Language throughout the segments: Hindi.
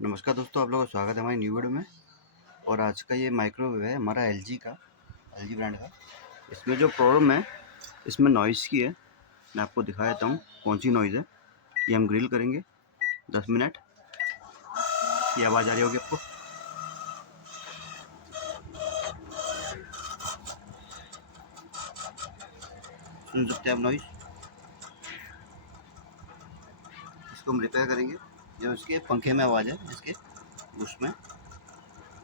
नमस्कार दोस्तों, आप लोगों का स्वागत है हमारी न्यू वीडियो में। और आज का ये माइक्रोवेव है हमारा एलजी ब्रांड का। इसमें जो प्रॉब्लम है इसमें नॉइज़ की है। मैं आपको दिखा देता हूँ कौन सी नॉइज़ है। ये हम ग्रिल करेंगे 10 मिनट। ये आवाज़ आ रही होगी आपको। सुन सकते हैं आप नॉइज़। इसको हम रिपेयर करेंगे। जो इसके पंखे में आवाज़ है इसके उसमें,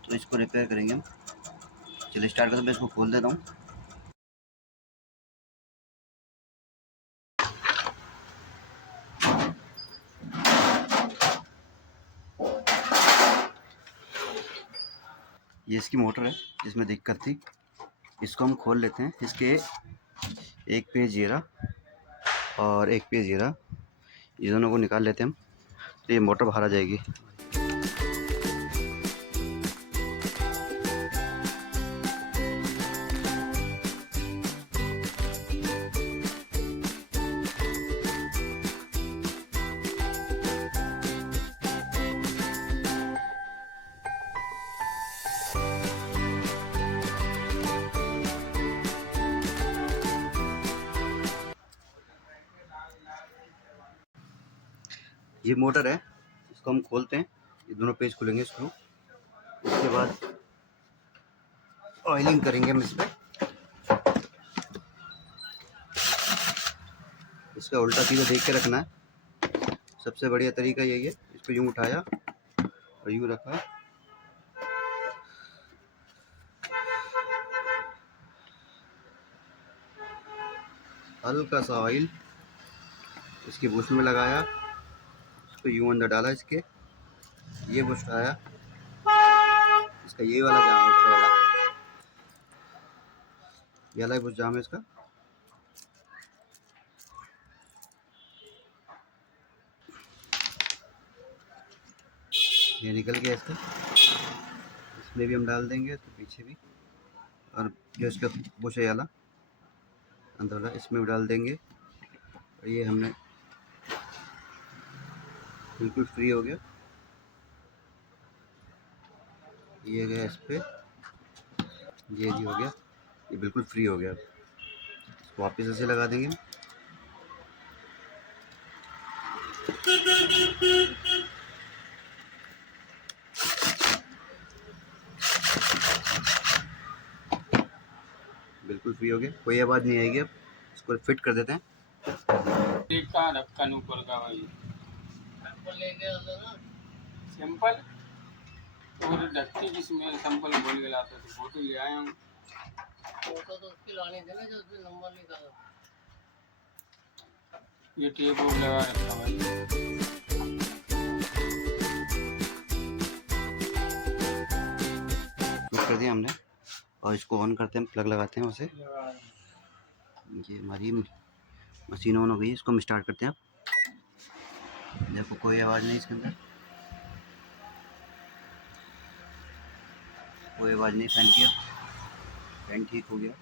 तो इसको रिपेयर करेंगे हम। चलिए स्टार्ट करते हैं। मैं इसको खोल देता हूँ। ये इसकी मोटर है जिसमें दिक्कत थी। इसको हम खोल लेते हैं। इसके एक पेज ये रहा और एक पेज ये रहा। ये दोनों को निकाल लेते हैं हम, तो ये मोटर बाहर आ जाएगी। ये मोटर है, इसको हम खोलते हैं। ये दोनों पेज खुलेंगे स्क्रू। उसके बाद ऑयलिंग करेंगे हम इस पर। इसका उल्टा सीधा देख के रखना है। सबसे बढ़िया तरीका यही है। इसको यूँ उठाया और यूँ रखा। हल्का सा ऑयल इसकी बुश में लगाया। इसको यूँ अंदर डाला इसके। ये बुश उठाया। इसका ये वाला जाम है, ऊपर वाला ये वाला बुश जाम है इसका। ये निकल गया इसका। इसमें भी हम डाल देंगे तो पीछे भी। और जो इसका बुश है वाला अंदर वाला, इसमें भी डाल देंगे। और ये हमने बिल्कुल फ्री हो गया। ये गया इस पर, ये भी हो गया। ये बिल्कुल फ्री हो गया। इसको वापस ऐसे लगा देंगे। बिल्कुल फ्री हो गया, कोई आवाज़ नहीं आएगी। अब इसको फिट कर देते हैं। ढक्कन ऊपर का भाई सिंपल और ढक्की जिसमें सिंपल बोल के लाते थे। फोटो ले आए हम। फोटो तो उसकी लानी थी ना जो उसमें नंबर लिखा था। ये टेप और लगा रखा भाई। कर दिया हमने। और इसको ऑन करते हैं, प्लग लगाते हैं उसे। ये हमारी मशीन ऑन हो गई है। इसको हम स्टार्ट करते हैं। अब देखो कोई आवाज़ नहीं इसके अंदर, कोई आवाज़ नहीं। फैन किया, फैन ठीक हो गया।